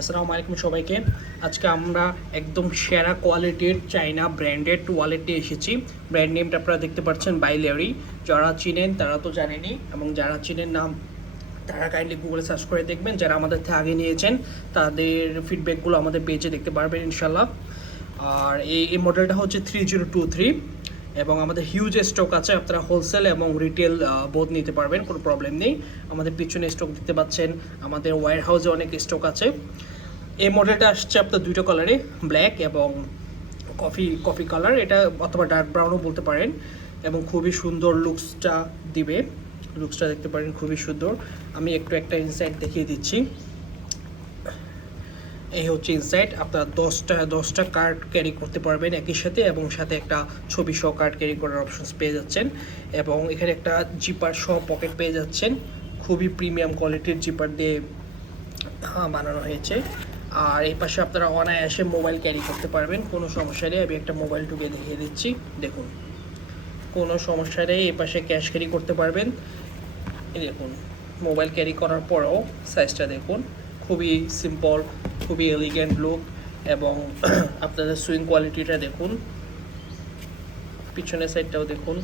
আসসালামু আলাইকুম সবাইকে। আজকে আমরা একদম সেরা কোয়ালিটির চাইনা ব্র্যান্ডেড ওয়ালেট নিয়ে এসেছি। ব্র্যান্ড নেমটা আপনারা দেখতে পাচ্ছেন বাইলেরি। যারা চিনেন তারা তো জানেনই, এবং যারা চিনেন না তারা কাইন্ডলি গুগলে সার্চ করে দেখবেন। যারা আমাদের থেকে আগে নিয়েছেন তাদের ফিডব্যাকগুলো আমাদের পেজে দেখতে পারবেন ইনশাল্লাহ। আর এই মডেলটা হচ্ছে 3023, এবং আমাদের হিউজ স্টক আছে। আপনারা হোলসেল এবং রিটেল বোধ নিতে পারবেন, কোনো প্রবলেম নেই। আমাদের পিছনে স্টক দেখতে পাচ্ছেন, আমাদের ওয়্যার হাউসে অনেক স্টক আছে। এই মডেলটা আসছে আপনার দুটো কালারে, ব্ল্যাক এবং কফি কালার, এটা অথবা ডার্ক ব্রাউনও বলতে পারেন, এবং খুবই সুন্দর লুকসটা দিবে। লুকসটা দেখতে পারেন, খুবই সুন্দর। আমি একটা ইনসাইড দেখিয়ে দিচ্ছি। এই হচ্ছে ইনসাইড। আপনার দশটা কার্ড ক্যারি করতে পারবেন একই সাথে, এবং সাথে একটা ছবি সহ কার্ড ক্যারি করার অপশনস পেয়ে যাচ্ছেন, এবং এখানে একটা জিপার সহ পকেট পেয়ে যাচ্ছেন। খুবই প্রিমিয়াম কোয়ালিটির জিপার দিয়ে বানানো হয়েছে। আর এই পাশে আপনারা অনায়াসে মোবাইল ক্যারি করতে পারবেন, কোনো সমস্যা নেই। আমি একটা মোবাইল টুকে দেখিয়ে দিচ্ছি, দেখুন, কোনো সমস্যা নেই। এই পাশে ক্যাশ ক্যারি করতে পারবেন। এই দেখুন, মোবাইল ক্যারি করার পরেও সাইজটা দেখুন, খুবই সিম্পল, খুবই এলিগেন্ট লুক, এবং আপনাদের সুইং কোয়ালিটিটা দেখুন, পিছনের সাইডটাও দেখুন,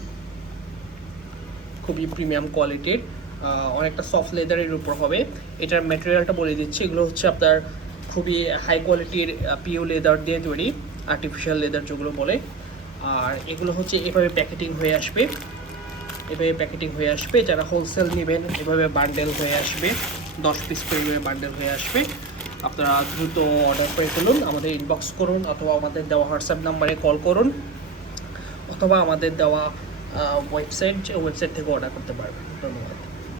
খুবই প্রিমিয়াম কোয়ালিটির। অনেকটা সফট লেদারের উপর হবে। এটার ম্যাটেরিয়ালটা বলে দিচ্ছি, এগুলো হচ্ছে আপনার খুবই হাই কোয়ালিটির পিও লেদার দিয়ে তৈরি, আর্টিফিশিয়াল লেদার যেগুলো বলে। আর এগুলো হচ্ছে এভাবে প্যাকেটিং হয়ে আসবে, যারা হোলসেল নেবেন এভাবে বান্ডেল হয়ে আসবে, 10 পিস করে বান্ডেল হয়ে আসবে। আপনারা দ্রুত অর্ডার করে ফেলুন, আমাদের ইনবক্স করুন, অথবা আমাদের দেওয়া হোয়াটসঅ্যাপ নাম্বারে কল করুন, অথবা আমাদের দেওয়া ওয়েবসাইট থেকে অর্ডার করতে পারবেন। ধন্যবাদ।